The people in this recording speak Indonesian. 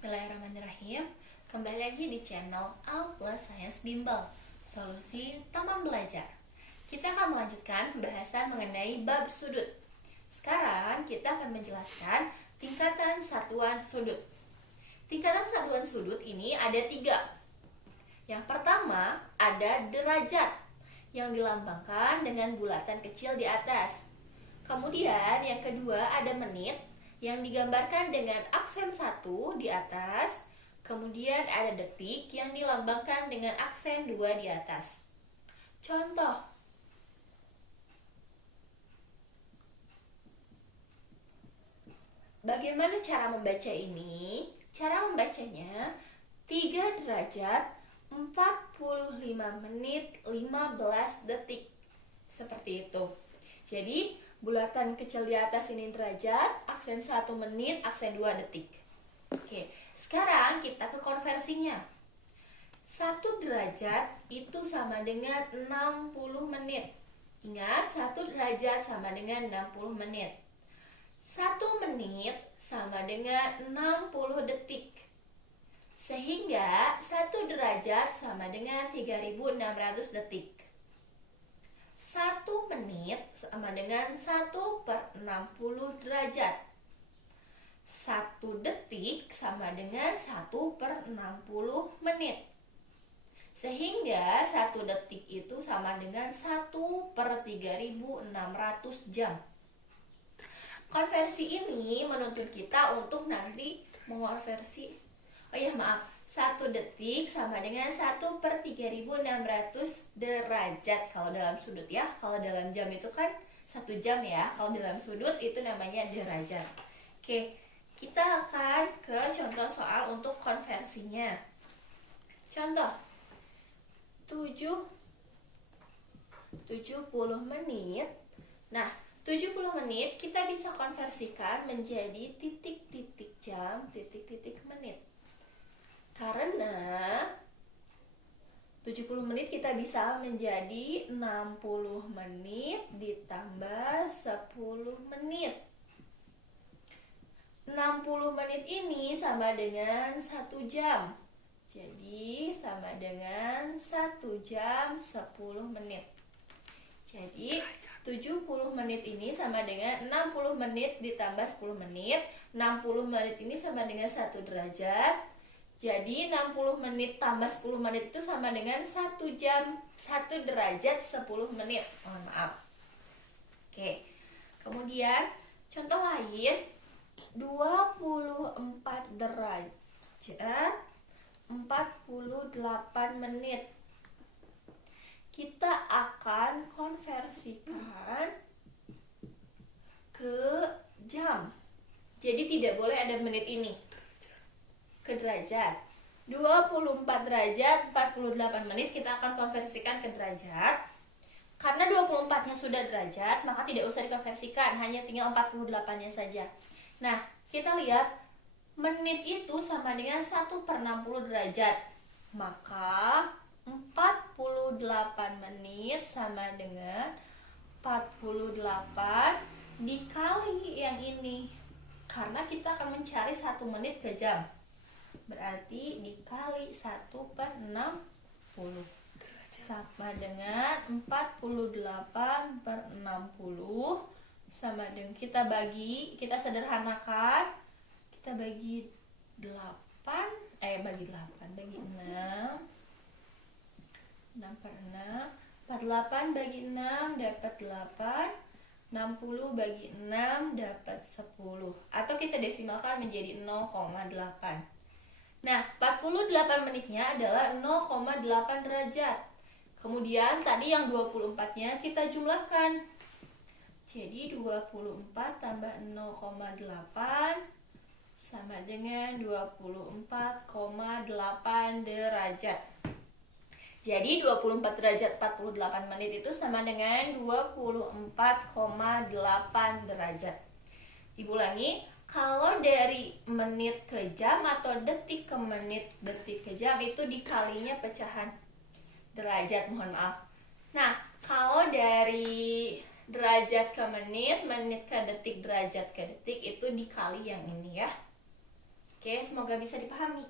Bismillahirrahmanirrahim. Kembali lagi di channel Al Plus Science Bimbel, solusi taman belajar. Kita akan melanjutkan pembahasan mengenai bab sudut. Sekarang kita akan menjelaskan tingkatan satuan sudut. Tingkatan satuan sudut ini ada 3. Yang pertama ada derajat yang dilambangkan dengan bulatan kecil di atas. Kemudian yang kedua ada menit yang digambarkan dengan aksen 1 di atas. Kemudian ada detik yang dilambangkan dengan aksen 2 di atas. Contoh. Bagaimana cara membaca ini? Cara membacanya 3 derajat 45 menit 15 detik. Seperti itu. Jadi bulatan kecil di atas ini derajat, aksen 1 menit, aksen 2 detik. Oke, sekarang kita ke konversinya. 1 derajat itu sama dengan 60 menit. Ingat, 1 derajat sama dengan 60 menit. 1 menit sama dengan 60 detik. Sehingga 1 derajat sama dengan 3600 detik. 1 menit sama dengan 1/60 derajat. 1 detik sama dengan 1/60 menit. Sehingga 1 detik itu sama dengan 1/3600 jam. Konversi ini menuntut kita untuk nanti mengonversi. 1 detik sama dengan 1/3600 derajat kalau dalam sudut ya. Kalau dalam jam itu kan 1 jam ya. Kalau dalam sudut itu namanya derajat. Oke, kita akan ke contoh soal untuk konversinya. Contoh 70 menit. Nah, 70 menit kita bisa konversikan menjadi titik-titik jam, titik-titik menit. Karena 70 menit kita bisa menjadi 60 menit ditambah 10 menit. 60 menit ini sama dengan 1 jam. Jadi sama dengan 1 jam 10 menit. Jadi 70 menit ini sama dengan 60 menit ditambah 10 menit. 60 menit ini sama dengan 1 derajat. Jadi 60 menit tambah 10 menit itu sama dengan 1 jam 1 derajat 10 menit. Mohon maaf. Oke. Kemudian contoh lain 24 derajat 48 menit. Kita akan konversikan ke jam. Jadi tidak boleh ada menit ini. Ke derajat. 24 derajat 48 menit kita akan konversikan ke derajat. Karena 24-nya sudah derajat, maka tidak usah dikonversikan, hanya tinggal 48-nya saja. Nah, kita lihat menit itu sama dengan 1/60 derajat. Maka 48 menit sama dengan 48 dikali yang ini. Karena kita akan mencari 1 menit ke jam. Berarti dikali 1/60 sama dengan 48/60 sama dengan kita sederhanakan, kita bagi 6 48 bagi 6 dapat 8, 60 bagi 6 dapat 10, atau kita desimalkan menjadi 0,8. Nah, 48 menitnya adalah 0,8 derajat. Kemudian tadi yang 24-nya kita jumlahkan. Jadi 24 tambah 0,8 sama dengan 24,8 derajat. Jadi 24 derajat 48 menit itu sama dengan 24,8 derajat. Diulangi, kalau dari menit ke jam atau detik ke menit, detik ke jam itu dikalinya pecahan derajat, mohon maaf. Nah, kalau dari derajat ke menit, menit ke detik, derajat ke detik itu dikali yang ini ya. Oke, semoga bisa dipahami.